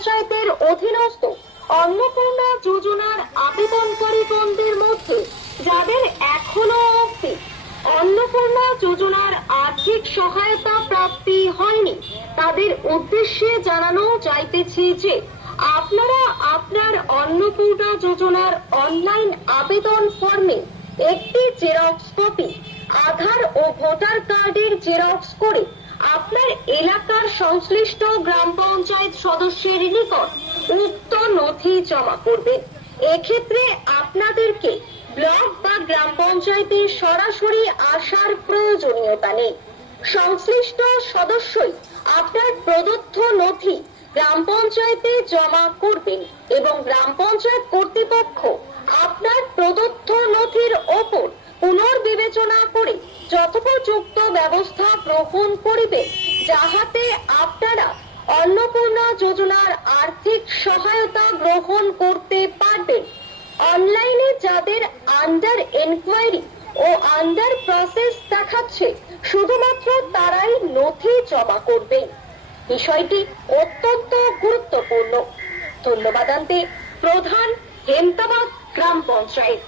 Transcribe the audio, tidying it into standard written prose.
পঞ্চায়েতের অধীনস্থ অন্নপূর্ণা যোজনার আবেদনকারীগণদের মধ্যে যাদের এখনো অবধি অন্নপূর্ণা যোজনার আর্থিক সহায়তা প্রাপ্তি হয়নি, তাদের উদ্দেশ্যে জানানো যাইতেছে যে আপনারা আপনার অন্নপূর্ণা যোজনার অনলাইন আবেদন ফর্মে একটি জেরক্স কপি, আধার ও ভোটার কার্ডের জেরক্স করে আপনার এলাকার সংশ্লিষ্ট গ্রাম পঞ্চায়েত সদস্যের নিকট উক্ত নথি জমা করবেন। এক্ষেত্রে আপনাদেরকে ব্লক বা গ্রাম পঞ্চায়েতে সরাসরি আসার প্রয়োজনীয়তা নেই। সংশ্লিষ্ট সদস্যই আপনার প্রদত্ত নথি গ্রাম পঞ্চায়েতে জমা করবেন এবং গ্রাম পঞ্চায়েত কর্তৃপক্ষ আপনার প্রদত্ত নথির ওপর পুনর্বিবেচনা করে যথোপযুক্ত ব্যবস্থা গ্রহণ করিবে, যাহাতে আপনারা অন্নপূর্ণা যোজনার আর্থিক সহায়তা গ্রহণ করতে পারবেন। অনলাইনে যাদের আন্ডার এনকোয়ারি ও আন্ডার প্রসেস দেখাচ্ছে, শুধুমাত্র তারাই নথি জমা করবেন। বিষয়টি অত্যন্ত গুরুত্বপূর্ণ। ধন্যবাদ। প্রধান হেমতাবাদ গ্রাম পঞ্চায়েত।